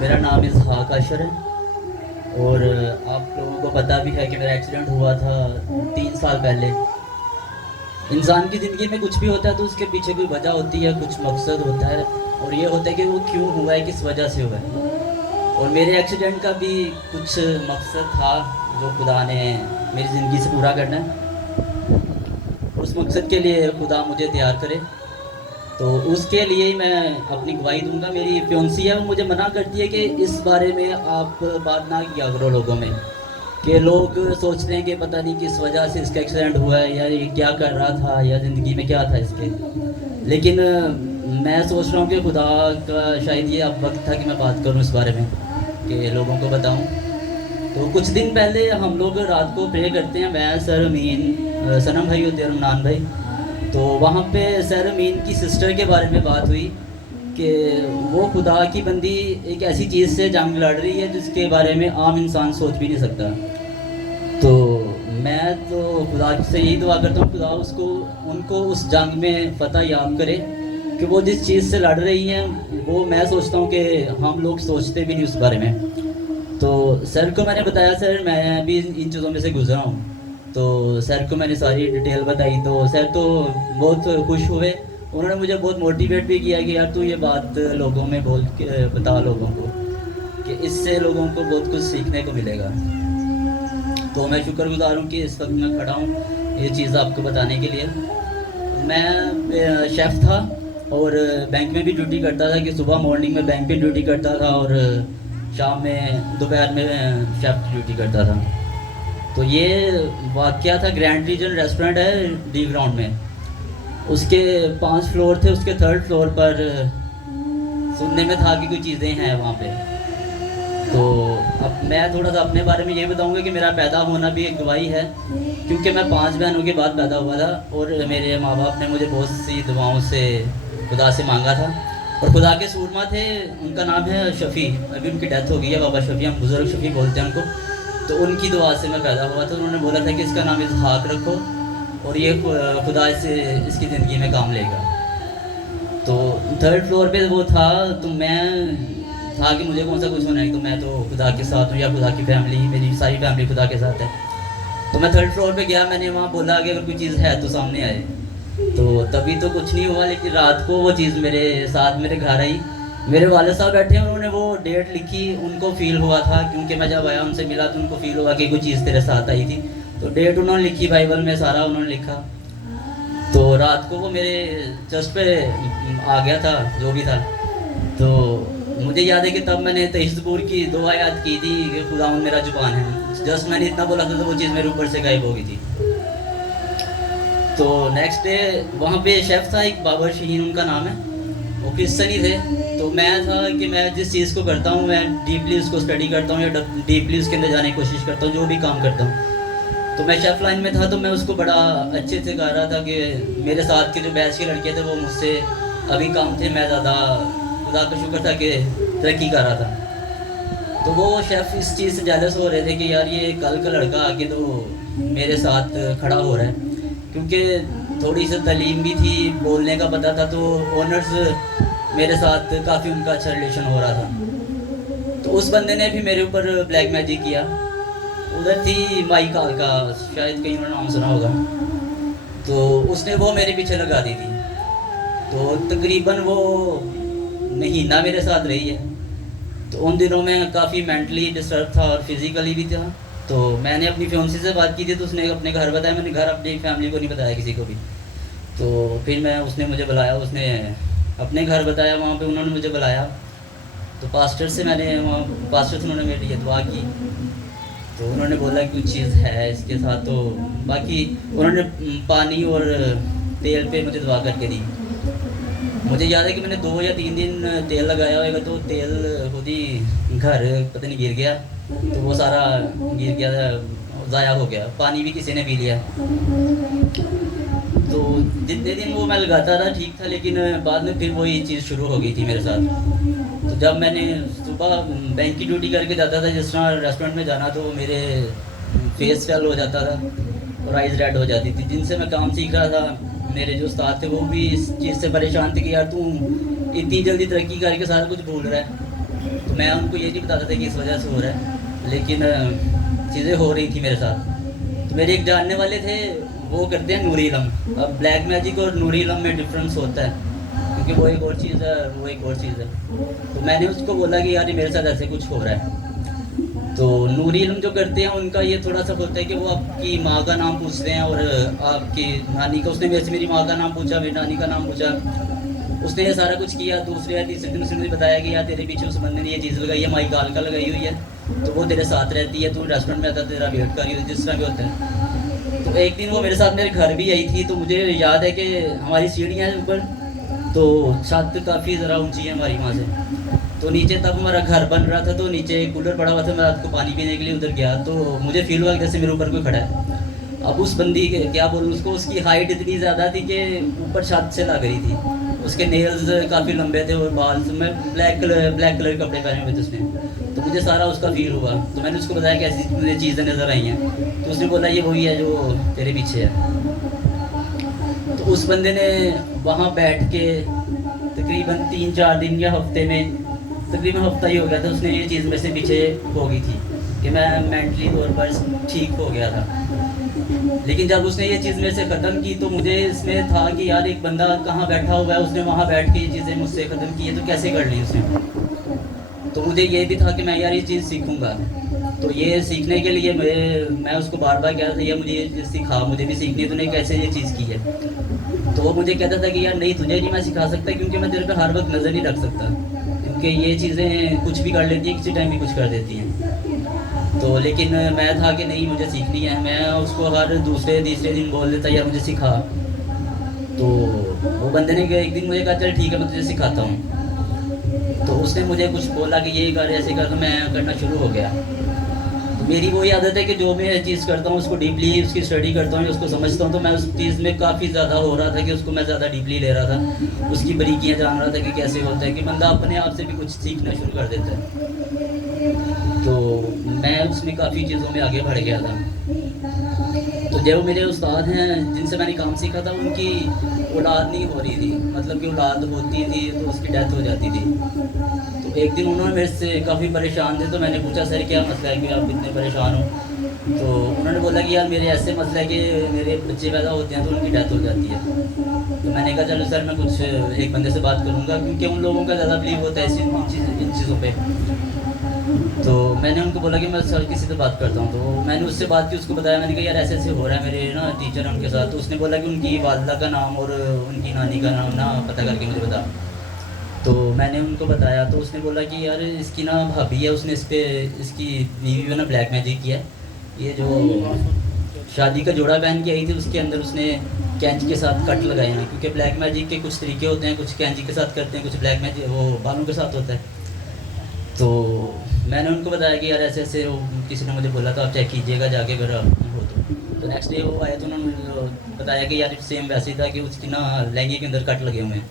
मेरा नाम इसहाक अशर है और आप लोगों को पता भी है कि मेरा एक्सीडेंट हुआ था 3 साल पहले। इंसान की ज़िंदगी में कुछ भी होता है तो उसके पीछे कोई वजह होती है, कुछ मकसद होता है और ये होता है कि वो क्यों हुआ है, किस वजह से हुआ है। और मेरे एक्सीडेंट का भी कुछ मकसद था जो खुदा ने मेरी ज़िंदगी से पूरा करना है। उस मकसद के लिए खुदा मुझे तैयार करे तो उसके लिए ही मैं अपनी गवाही दूंगा। मेरी फियोंसी है, वो मुझे मना करती है कि इस बारे में आप बात ना किया करो लोगों में, कि लोग सोचते हैं कि पता नहीं किस वजह से इसका एक्सीडेंट हुआ है या ये क्या कर रहा था या ज़िंदगी में क्या था इसके। लेकिन मैं सोच रहा हूँ कि खुदा का शायद ये अब वक्त था कि मैं बात करूँ इस बारे में, कि लोगों को बताऊँ। तो कुछ दिन पहले हम लोग रात को प्रे करते हैं, मैं सर अमीन, सनम भाई होते हैं, रमनान भाई। तो वहाँ पे सर अमीन की सिस्टर के बारे में बात हुई कि वो खुदा की बंदी एक ऐसी चीज़ से जंग लड़ रही है जिसके बारे में आम इंसान सोच भी नहीं सकता। तो मैं तो खुदा से यही दुआ करता हूँ खुदा उसको उनको उस जंग में फ़तह याब करे कि वो जिस चीज़ से लड़ रही हैं वो मैं सोचता हूँ कि हम लोग सोचते भी नहीं उस बारे में। तो सर को मैंने बताया, सर मैं भी इन चीज़ों में से गुजरा हूँ। तो सर को मैंने सारी डिटेल बताई तो सर तो बहुत खुश हुए। उन्होंने मुझे बहुत मोटिवेट भी किया कि यार तू ये बात लोगों में बोल के बता लोगों को, कि इससे लोगों को बहुत कुछ सीखने को मिलेगा। तो मैं शुक्रगुजार हूँ कि इस वक्त मैं खड़ा हूँ ये चीज़ आपको बताने के लिए। मैं शेफ़ था और बैंक में भी ड्यूटी करता था, कि सुबह मॉर्निंग में बैंक पे ड्यूटी करता था और शाम में दोपहर में शेफ़ ड्यूटी करता था। तो ये वाक़या था, ग्रैंड रीजन रेस्टोरेंट है डी ग्राउंड में, उसके 5 फ्लोर थे। उसके 3rd फ्लोर पर सुनने में था कि कुछ चीज़ें हैं वहाँ पे। तो अब मैं थोड़ा सा अपने बारे में ये बताऊंगा कि मेरा पैदा होना भी एक गवाही है, क्योंकि मैं 5 बहनों के बाद पैदा हुआ था और मेरे माँ बाप ने मुझे बहुत सी दुआओं से खुदा से मांगा था। और खुदा के सूरमा थे, उनका नाम है शफ़ी, अभी उनकी डेथ हो गई है, बाबा शफ़ी, हम बुज़ुर्ग शफ़ी बोलते हैं उनको। तो उनकी दुआ से मैं पैदा हुआ था। उन्होंने बोला था कि इसका नाम इसहाक रखो और ये खुदा से इसकी ज़िंदगी में काम लेगा। तो 3rd फ्लोर पे वो था, तो मैं था कि मुझे कौन सा कुछ होना है, तो मैं तो खुदा के साथ हूँ या खुदा की फैमिली, मेरी सारी फैमिली खुदा के साथ है। तो मैं 3rd फ्लोर पे गया, मैंने वहाँ बोला कि अगर कोई चीज़ है तो सामने आए। तो तभी तो कुछ नहीं हुआ, लेकिन रात को वो चीज़ मेरे साथ मेरे घर आई। मेरे वाले साहब बैठे हैं, उन्होंने वो डेट लिखी, उनको फील हुआ था, क्योंकि मैं जब आया उनसे मिला तो उनको फील हुआ कि कोई चीज़ तेरे साथ आई थी। तो डेट उन्होंने लिखी, बाइबल में सारा उन्होंने लिखा। तो रात को वो मेरे चस्ट पे आ गया था जो भी था। तो मुझे याद है कि तब मैंने 23 ज़बूर की 2 आयत की थी कि खुदावंद मेरा जुबान है। जस्ट मैंने इतना बोला था तो वो चीज़ मेरे ऊपर से गायब हो गई थी। तो नेक्स्ट डे वहाँ पे शेफ़ था एक, बाबर शहीन उनका नाम है, वो क्रिश्चन ही थे। तो मैं था कि मैं जिस चीज़ को करता हूँ मैं डीपली उसको स्टडी करता हूँ या डीपली उसके अंदर जाने की कोशिश करता हूँ, जो भी काम करता हूँ। तो मैं शेफ़ लाइन में था तो मैं उसको बड़ा अच्छे से कर रहा था कि मेरे साथ के जो बैच के लड़के थे वो मुझसे अभी कम थे, मैं ज़्यादा खुदा का शुक्र था कि तरक्की कर रहा था। तो वो शेफ़ इस चीज़ से जेलस हो रहे थे कि यार ये कल का लड़का आके तो मेरे साथ खड़ा हो रहा है, क्योंकि थोड़ी सी तालीम भी थी, बोलने का पता था। तो ओनर्स मेरे साथ काफ़ी उनका अच्छा रिलेशन हो रहा था। तो उस बंदे ने भी मेरे ऊपर ब्लैक मैजिक किया। उधर थी माई काल का, शायद कहीं उन्होंने नाम सुना होगा। तो उसने वो मेरे पीछे लगा दी थी। तो तकरीबन वो महीना मेरे साथ रही है। तो उन दिनों में काफ़ी मेंटली डिस्टर्ब था और फिज़िकली भी था। तो मैंने अपनी फियोंसी से बात की थी तो उसने अपने घर बताया, मैंने घर अपनी फैमिली को नहीं बताया किसी को भी। तो फिर उसने मुझे बुलाया, उसने अपने घर बताया, वहाँ पे उन्होंने मुझे बुलाया। तो पास्टर से मैंने वहाँ पास्टर से उन्होंने मेरी ये दुआ की। तो उन्होंने बोला कि कुछ चीज़ है इसके साथ। तो बाकी उन्होंने पानी और तेल पे मुझे दुआ करके दी। मुझे याद है कि मैंने 2 या 3 दिन तेल लगाया होगा, तो तेल खुद ही घर पता नहीं गिर गया, तो वो सारा गिर गया था, ज़ाया हो गया। पानी भी किसी ने पी लिया। तो जितने दिन वो मैं लगाता था ठीक था, लेकिन बाद में फिर वही चीज़ शुरू हो गई थी मेरे साथ। तो जब मैंने सुबह बैंक की ड्यूटी करके जाता था, जिस तरह रेस्टोरेंट में जाना, तो मेरे फेस फेल हो जाता था और आइज़ रेड हो जाती थी। जिनसे मैं काम सीख रहा था, मेरे जो उस्ताद थे, वो भी इस चीज़ से परेशान थे कि यार तू इतनी जल्दी तरक्की करके सारा कुछ भूल रहा है। तो मैं उनको ये नहीं बताता था कि इस वजह से हो रहा है, लेकिन चीज़ें हो रही थी मेरे साथ। तो मेरे एक जानने वाले थे, वो करते हैं नूरी इलम। अब ब्लैक मैजिक और नूरी इलम में डिफरेंस होता है, क्योंकि वो एक और चीज़ है, वो एक और चीज़ है। तो मैंने उसको बोला कि यार ये मेरे साथ ऐसे कुछ हो रहा है। तो नूरी इल्म जो करते हैं उनका ये थोड़ा सा होता है कि वो आपकी माँ का नाम पूछते हैं और आपकी नानी का। उसने मेरे से मेरी माँ का नाम पूछा, मेरी नानी का नाम पूछा, उसने ये सारा कुछ किया। दूसरे या तीसरे दिन उसने मुझे बताया कि यार तेरे पीछे उस बंदे ने ये चीज़ लगाई है, माई गाल का लगाई हुई है, तो वो तेरे साथ रहती है, तू रेस्टोरेंट में आता तेरा वेट कर रही हो, जिस तरह भी होता है। तो एक दिन वो मेरे साथ मेरे घर भी आई थी। तो मुझे याद है कि हमारी सीढ़ियाँ हैं ऊपर, तो छत काफ़ी ज़रा ऊंची है हमारी वहाँ से। तो नीचे तब हमारा घर बन रहा था, तो नीचे कूलर पड़ा हुआ था। मैं रात को पानी पीने के लिए उधर गया, तो मुझे फील हुआ कि जैसे मेरे ऊपर कोई खड़ा है। अब उस बंदी के क्या बोलूँ उसको, उसकी हाइट इतनी ज़्यादा थी कि ऊपर छत से लग रही थी। उसके नेल्स काफ़ी लंबे थे और बाल में ब्लैक कलर के कपड़े पहने हुए थे उसने। तो मुझे सारा उसका फील हुआ। तो मैंने उसको बताया कि ऐसी मुझे चीज़ें नज़र आई हैं। तो उसने बोला ये वही है जो तेरे पीछे है। तो उस बंदे ने वहाँ बैठ के तकरीबन 3-4 दिन या हफ्ते में, तकरीबन हफ्ता ही हो गया था, उसने ये चीज़ मेरे से पीछे हो गई थी कि मैं मेंटली तौर पर ठीक हो गया था। लेकिन जब उसने ये चीज़ मेरे से ख़त्म की, तो मुझे इसमें था कि यार एक बंदा कहाँ बैठा हुआ है, उसने वहाँ बैठ के ये चीज़ें मुझसे ख़त्म की है, तो कैसे कर ली उसने। तो मुझे ये भी था कि मैं यार ये चीज़ सीखूँगा। तो ये सीखने के लिए मैं उसको बार बार कह रहा था, यार मुझे ये चीज़ सिखा, मुझे भी सीखनी है, तूने कैसे ये चीज़ की है। तो वो मुझे कहता था कि यार नहीं, तुझे नहीं मैं सिखा सकता, क्योंकि मैं तेरे पे हर वक्त नज़र नहीं रख सकता, क्योंकि ये चीज़ें कुछ भी कर लेती हैं, किसी टाइम भी कुछ कर देती हैं। तो लेकिन मैं था कि नहीं, मुझे सीखनी है। मैं उसको हर दूसरे तीसरे दिन बोल देता यार मुझे सिखा। तो वो बंदे ने एक दिन मुझे कहा चल ठीक है मैं तुझे सिखाता हूँ। तो उसने मुझे कुछ बोला कि ये कर ऐसे कर, तो मैं करना शुरू हो गया। तो मेरी वही आदत है कि जो मैं चीज़ करता हूँ उसको डीपली उसकी स्टडी करता हूँ, उसको समझता हूँ। तो मैं उस चीज़ में काफ़ी ज़्यादा हो रहा था कि उसको मैं ज़्यादा डीपली ले रहा था, उसकी बारीकियाँ जान रहा था कि कैसे होता है कि बंदा अपने आप से भी कुछ सीखना शुरू कर देता है। तो मैं उसमें काफ़ी चीज़ों में आगे बढ़ गया था। तो जो मेरे उस्ताद हैं जिनसे मैंने काम सीखा था, उनकी औलाद नहीं हो रही थी, मतलब कि औलाद होती थी तो उसकी डेथ हो जाती थी। तो एक दिन उन्होंने मेरे से काफ़ी परेशान थे, तो मैंने पूछा सर क्या मसला है कि आप इतने परेशान हो। तो उन्होंने बोला कि यार मेरे ऐसे मसला है कि मेरे बच्चे पैदा होते हैं तो उनकी डेथ हो जाती है। तो मैंने कहा चलो सर मैं कुछ एक बंदे से बात करूँगा, क्योंकि उन लोगों का ज़्यादा बिलीव होता है इन चीज़ों पर। तो मैंने उनको बोला कि मैं सर किसी से बात करता हूँ। तो मैंने उससे बात की, उसको बताया, मैंने कहा यार ऐसे ऐसे हो रहा है, मेरे ना टीचर हैं उनके साथ। तो उसने बोला कि उनकी वालदा का नाम और उनकी नानी का नाम ना पता करके मुझे बता। तो मैंने उनको बताया। तो उसने बोला कि यार इसकी ना भाभी है, उसने इस पर इसकी बीवी पे ना ब्लैक मैजिक किया है। ये जो शादी का जोड़ा पहन के आई थी उसके अंदर उसने कैंची के साथ कट लगाए हैं, क्योंकि ब्लैक मैजिक के कुछ तरीके होते हैं, कुछ कैंची के साथ करते हैं, कुछ ब्लैक मैजिक वो बालों के साथ होता है। तो मैंने उनको बताया कि यार ऐसे ऐसे किसी ने मुझे बोला था, आप चेक कीजिएगा जाके अगर हो तो नेक्स्ट डे वो आए तो उन्होंने मुझे बताया कि यार सेम वैसे ही था कि उसकी ना लहंगे के अंदर कट लगे हुए हैं।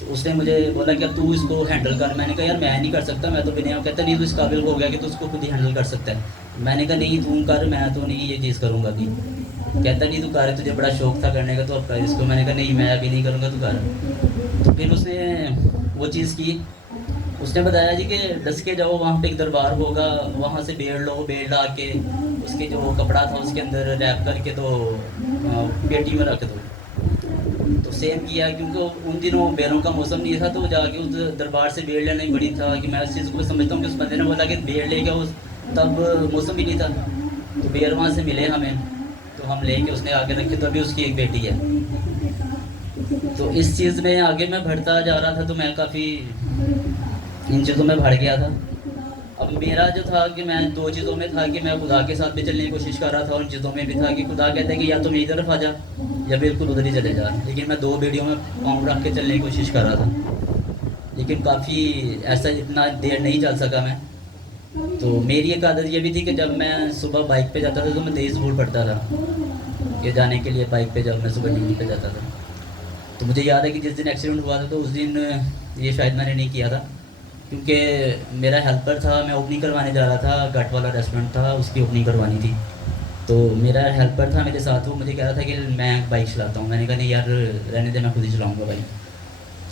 तो उसने मुझे बोला कि अब तू इसको हैंडल कर। मैंने कहा यार मैं नहीं कर सकता, मैं तो बिना। कहता नहीं, तू इस काबिल हो गया कि तू उसको खुद ही हैंडल कर सकता है। मैंने कहा नहीं तू कर, मैं तो नहीं ये चीज़ करूँगा अभी। कहता नहीं तू कर, तुझे बड़ा शौक था करने का तो अब कर इसको। मैंने कहा नहीं मैं अभी नहीं करूँगा, तू कर। तो फिर उसने वो चीज़ की। उसने बताया जी कि डस के जाओ, वहाँ पे एक दरबार होगा, वहाँ से बेड़ लो, बेड़ ला के उसके जो कपड़ा था उसके अंदर रैप करके तो पेटी में रख दो। तो सेम किया, क्योंकि उन दिनों बेरों का मौसम नहीं था। तो जाके उस दरबार से बेड़ लेना ही बड़ी था कि मैं इस चीज़ को समझता हूँ कि उस बंदे ने बोला कि बेड़ ले गया, उस तब मौसम भी नहीं था। तो बेड़ वहाँ से मिले हमें, तो हम लेके उसने आगे रखे। तो अभी उसकी एक बेटी है। तो इस चीज़ में आगे मैं बढ़ता जा रहा था, तो मैं काफ़ी इन चीज़ों में बढ़ गया था। अब मेरा जो था कि मैं दो चीज़ों में था कि मैं खुदा के साथ भी चलने की कोशिश कर रहा था, उन चीज़ों में भी था कि खुदा कहता है कि या तो मेरी तरफ आ जा या बिल्कुल उधर ही चले जा। लेकिन मैं दो बेड़ियों में पाँव रख के चलने की कोशिश कर रहा था, लेकिन काफ़ी ऐसा इतना देर नहीं चल सका मैं। तो मेरी एक आदत ये भी थी कि जब मैं सुबह बाइक पे जाता था तो मैं तेज़ स्पीड पड़ता था कि जाने के लिए बाइक पे जब मैं सुबह ड्यूटी पे जाता था। तो मुझे याद है कि जिस दिन एक्सीडेंट हुआ था तो उस दिन ये शायद मैंने नहीं किया था, क्योंकि मेरा हेल्पर था, मैं ओपनिंग करवाने जा रहा था, गट वाला रेस्टोरेंट था, उसकी ओपनिंग करवानी थी। तो मेरा हेल्पर था मेरे साथ, वो मुझे कह रहा था कि मैं बाइक चलाता हूँ। मैंने कहा नहीं यार रहने दे, मैं खुद ही चलाऊँगा बाइक।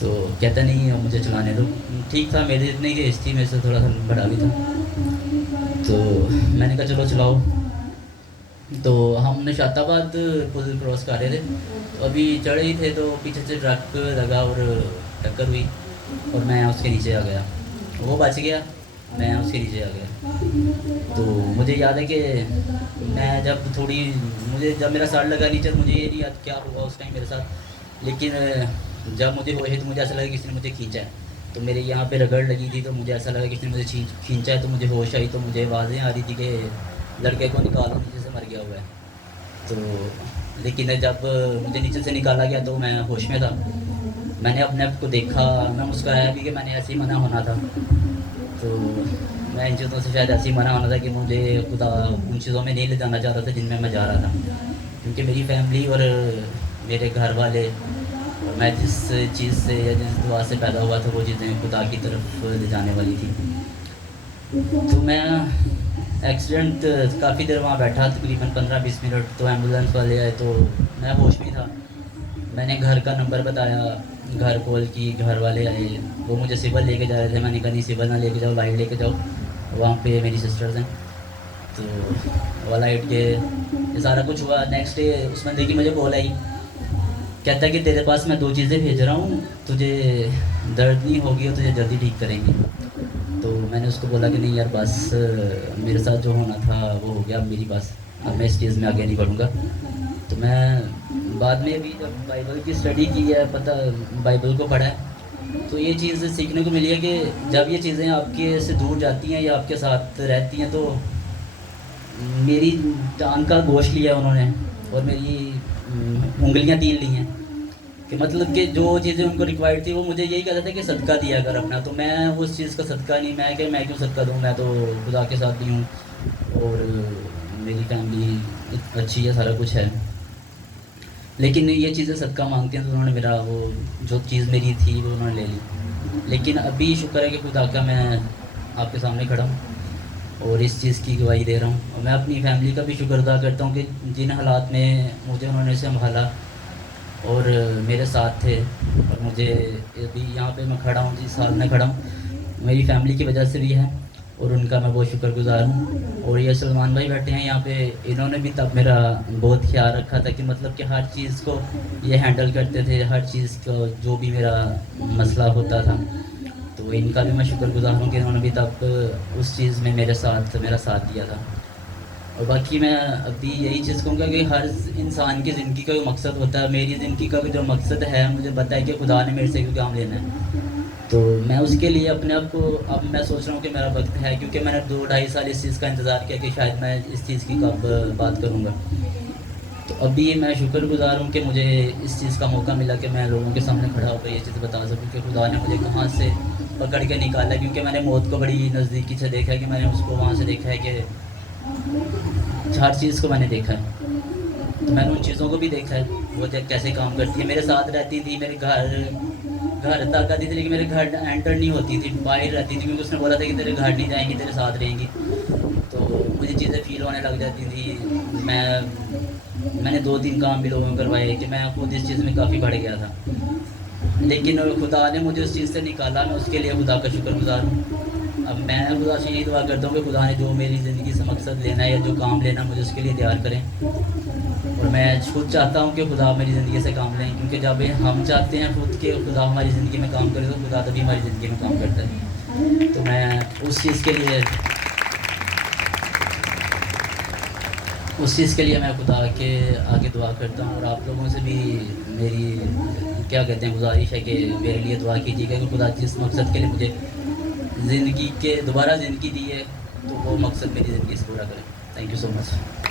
तो कहता नहीं अब मुझे चलाने दो। ठीक था, मेरे इतने ही एज थी, मेरे से थोड़ा सा बड़ा भी था। तो मैंने कहा चलो चलाओ। तो हम निशाताबाद पुल क्रॉस कर रहे थे, तो अभी चढ़े ही थे तो पीछे से ट्रक लगा और टक्कर हुई और मैं उसके नीचे आ गया। वो बच गया, मैं उसके नीचे आ गया। तो मुझे याद है कि मैं जब थोड़ी मुझे जब मेरा सर लगा नीचे तो मुझे ये नहीं याद क्या हुआ उस टाइम मेरे साथ, लेकिन जब मुझे होश है तो मुझे ऐसा लगा किसी ने मुझे खींचा है। तो मेरे यहाँ पे रगड़ लगी थी तो मुझे ऐसा लगा किसी ने मुझे खींचा है। तो मुझे होश आई तो मुझे आवाज़ें आ रही थी कि लड़के को निकालो, नीचे से मर गया हुआ है। तो लेकिन जब मुझे नीचे से निकाला गया तो मैं होश में था। मैंने अपने आप को देखा, मैं मुस्कुराया भी कि मैंने ऐसे ही मना होना था। तो मैं इन चीज़ों से शायद ऐसे ही मना होना था कि मुझे खुदा उन चीज़ों में नहीं ले जाना चाह रहा था जिनमें मैं जा रहा था, क्योंकि मेरी फैमिली और मेरे घर वाले और मैं जिस चीज़ से या जिस दुआ से पैदा हुआ था वो चीज़ें खुदा की तरफ ले जाने वाली थी। तो मैं एक्सीडेंट काफ़ी देर वहाँ बैठा, तकरीबन 15-20 मिनट। तो एम्बुलेंस वाले आए तो मैं होश में था। मैंने घर का नंबर बताया, घर कॉल की, घर वाले आए। वो मुझे सिविल लेके जा रहे थे, मैंने कहा नहीं सिविल ना लेके जाओ, लाइट लेके जाओ, वहाँ पे मेरी सिस्टर्स हैं। तो वो लाइट के ये सारा कुछ हुआ। नेक्स्ट डे उस बंदे की मुझे कॉल आई, कहता है कि तेरे पास मैं 2 चीज़ें भेज रहा हूँ, तुझे दर्द नहीं होगी और तुझे जल्दी ठीक करेंगे। तो मैंने उसको बोला कि नहीं यार बस मेरे साथ जो होना था वो हो गया, अब मेरी बस, अब मैं इस चीज़ में आगे नहीं बढ़ूँगा। तो मैं बाद में भी जब बाइबल की स्टडी की है, पता बाइबल को पढ़ा है, तो ये चीज़ सीखने को मिली है कि जब ये चीज़ें आपके से दूर जाती हैं या आपके साथ रहती हैं तो मेरी टांग का गोश्त लिया उन्होंने और मेरी उंगलियां 3 ली हैं। कि मतलब कि जो चीज़ें उनको रिक्वायर्ड थी वो मुझे यही कहता था कि सदका दिया कर अपना। तो मैं उस चीज़ का सदका नहीं, मैं क्यों सदका दूँ, मैं तो खुदा के साथ भी हूँ और मेरी फैमिली अच्छी है, सारा कुछ है। लेकिन ये चीज़ें सदका मांगती हैं तो उन्होंने मेरा वो जो चीज़ मेरी थी वो उन्होंने ले ली। लेकिन अभी शुक्र है कि खुदा का मैं आपके सामने खड़ा हूँ और इस चीज़ की गवाही दे रहा हूँ। और मैं अपनी फैमिली का भी शुक्र अदा करता हूँ कि जिन हालात में मुझे उन्होंने संभाला और मेरे साथ थे, और मुझे अभी यहाँ पे मैं खड़ा हूँ, जिस हाल में खड़ा हूँ मेरी फैमिली की वजह से भी है और उनका मैं बहुत शुक्रगुजार हूँ। और ये सलमान भाई बैठे हैं यहाँ पे, इन्होंने भी तब मेरा बहुत ख्याल रखा था कि मतलब कि हर चीज़ को ये हैंडल करते थे, हर चीज़ को जो भी मेरा मसला होता था। तो इनका भी मैं शुक्रगुजार हूँ कि इन्होंने भी तब उस चीज़ में मेरा साथ दिया था। और बाकी मैं अभी यही चीज़ कहूँगा कि हर इंसान की ज़िंदगी का कोई मकसद होता है। मेरी ज़िंदगी का भी जो मकसद है मुझे पता है कि खुदा ने मेरे से क्यों काम लेना है। तो मैं उसके लिए अपने आप को अब मैं सोच रहा हूँ कि मेरा वक्त है, क्योंकि मैंने 2-2.5 साल इस चीज़ का इंतज़ार किया कि शायद मैं इस चीज़ की कब बात करूँगा। तो अभी मैं शुक्रगुजार हूँ कि मुझे इस चीज़ का मौका मिला कि मैं लोगों के सामने खड़ा होकर ये चीज़ बता सकूँ कि खुदा ने मुझे कहाँ से पकड़ के निकाला। क्योंकि मैंने मौत को बड़ी नज़दीकी से देखा है, कि मैंने उसको वहाँ से देखा है कि हर चीज़ को मैंने देखा है। तो मैंने उन चीज़ों को भी देखा है, वो कैसे काम करती है। मेरे साथ रहती थी, मेरे घर तक आती थी, लेकिन मेरे घर एंटर नहीं होती थी, बाहर रहती थी, क्योंकि उसने बोला था कि तेरे घर नहीं जाएंगी, तेरे साथ रहेंगी। तो मुझे चीज़ें फील होने लग जाती थी। मैंने 2-3 काम भी लोगों को करवाए कि मैं खुद इस चीज़ में काफ़ी बढ़ गया था, लेकिन खुदा ने मुझे उस चीज़ से निकाला। मैं उसके लिए खुदा का शुक्रगुजार हूँ। अब मैं खुदा से यही दुआ करता हूँ कि खुदा ने जो मेरी ज़िंदगी से मकसद लेना है या जो काम लेना मुझे उसके लिए तैयार करें। और मैं खुद चाहता हूँ कि खुदा मेरी ज़िंदगी से काम लें, क्योंकि जब हम चाहते हैं खुद के खुदा हमारी ज़िंदगी में काम करे तो खुदा तभी हमारी ज़िंदगी में काम करता है। तो मैं उस चीज़ के लिए मैं खुदा के आगे दुआ करता हूँ। और आप लोगों से भी मेरी क्या कहते हैं गुजारिश है कि मेरे लिए दुआ कीजिएगा कि खुदा जिस मकसद के लिए मुझे दोबारा ज़िंदगी दी है तो वो मकसद मेरी ज़िंदगी से पूरा करें। Thank you so much.